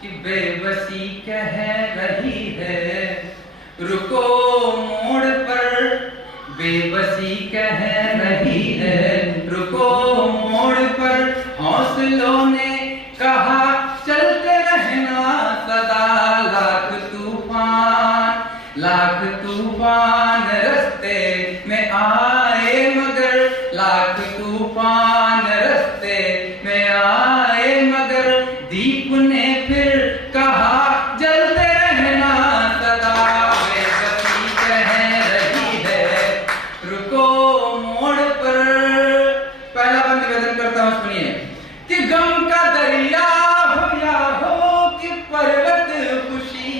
कि बेबसी कह रही है रुको मोड़ पर, बेबसी कह रही है रुको मोड़ पर, हौसलों ने कहा चलते रहना सदा, लाख तूफान रास्ते में आए मगर, लाख तूफान रास्ते में आए मगर, दीप ने फिर कहा जलते रहना सदा, बेबसी कह रही है रुको मोड़ पर। पहला बंद निवेदन करता हूं, सुनिए कि गम का दरिया हो या हो कि पर्वत खुशी,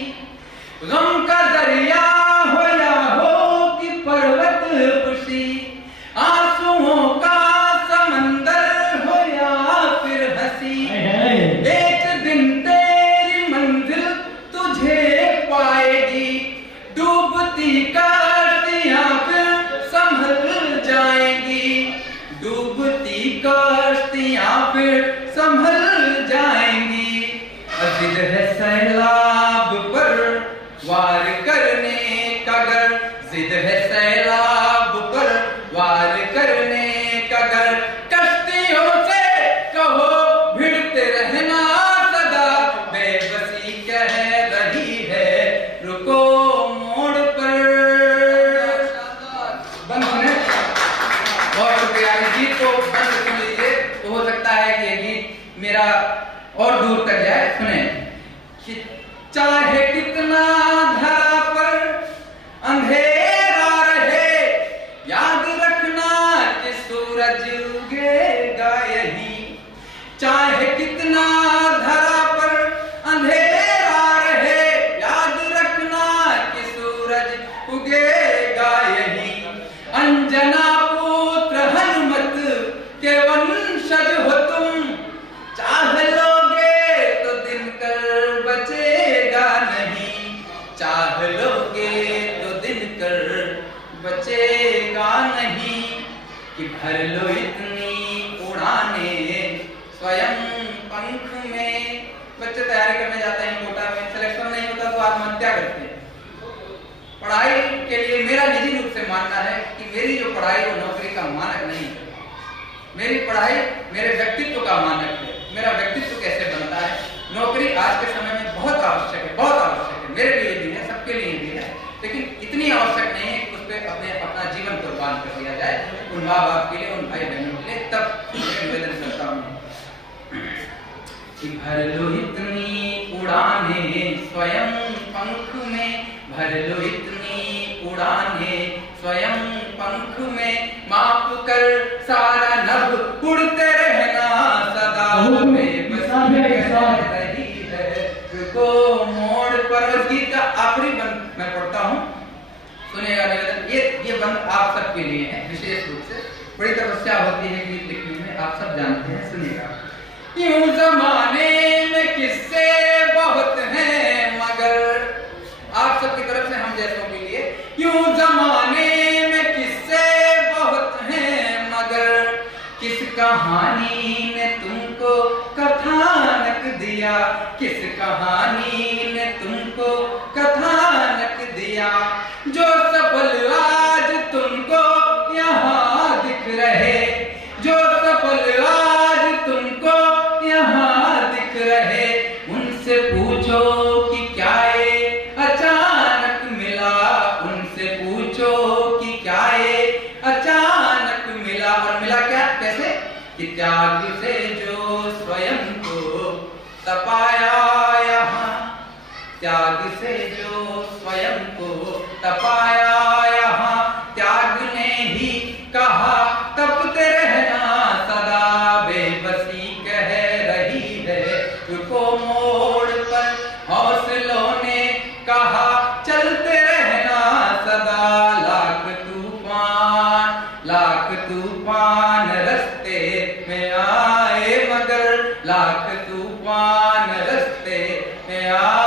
गम का दरिया हो या हो कि पर्वत खुशी, आंसुओं का समंदर हो या फिर हंसी, एक दिन तेरी मंजिल तुझे पाएगी, डूबती कश्तियां फिर संभल जाएंगी, डूबती कश्तियां फिर संभल जाएंगी, जिद है सैलाब पर वार करने का गर, जिद है सैलाब पर वार करने का गर, कश्तियों से कहो भिड़ते रहना सदा, बेबसी कह रही है रुको मोड़ पर। बंद होने बहुत शुक्रिया। गीत को बंद सुन लीजिए, तो हो सकता है कि ये गीत मेरा और दूर तक जाए। सुने कि चाहे कितना धरा पर अंधेरा रहे, याद रखना कि सूरज उगेगा यही, चाहे कितना धरा पर अंधेरा रहे, याद रखना कि सूरज उगेगा यही, अंजना पुत्र हनुमत के वंशज हो तुम, चाह लोगे तो दिनकर बचेगा नहीं, चाह लोगे तो दिनकर बचेगा नहीं, कि भर लो इतनी उड़ाने स्वयं पंख में। बच्चे तैयारी करने जाते हैं कोटा में, सिलेक्शन नहीं होता तो आत्महत्या करते हैं। पढ़ाई के लिए मेरा निजी रूप से मानना है कि मेरी जो पढ़ाई वो नौकरी का मानक नहीं है, मेरी पढ़ाई मेरे व्यक्तित्व का मानक है। मेरा व्यक्तित्व कैसे बनता है, नौकरी आज के समय में बहुत आवश्यक है, बहुत आवश्यक है, मेरे लिए भी है, सबके लिए भी है, लेकिन इतनी आवश्यक नहीं है कि उस पर अपना जीवन कुर्बान कर दिया जाए, उन माँ बाप के लिए, उन भाई बहनों के लिए। तब निवेदन करता हूँ कि भर लो इतनी उड़ाने स्वयं पंख में, भर लो इतनी उड़ाने स्वयं पंख में, माफ कर सारा नभ उड़ते रहना सदा, बेबसी कह रही है रुको मोड़ पर। इस गीत का आखिरी बंद मैं पढ़ता हूँ, सुनिएगा निवेदन। ये बंद आप सबके लिए है विशेष रूप से। बड़ी तपस्या होती है गीत लिखने में, आप सब जानते हैं, सुनिएगा। यूं जमाने में किस्से बहुत हैं मगर, आप सबकी तरफ से हम जैसों के लिए, यूं जमाने में किस्से बहुत हैं मगर, किस कहानी ने तुमको कथानक दिया, किस कहानी ने तुमको कथानक दिया, जो सफल आज तुमको यहाँ दिख रहे, जो सफल आज तुमको यहाँ दिख रहे, उनसे पूछो कि क्या ये अचानक मिला, उनसे पूछो कि क्या ये अचानक मिला। और मिला क्या, कैसे, कि त्याग से जो स्वयं को तपाया यहाँ, त्याग से जो स्वयं को तपाया यहाँ, त्याग ने ही कहा तपते रहना सदा, बेबसी कह रही है रुको मोड़ पर, हौसलों ने कहा चलते रहना सदा, लाख तूफान रास्ते में आए मगर, लाख तूफान रास्ते में आए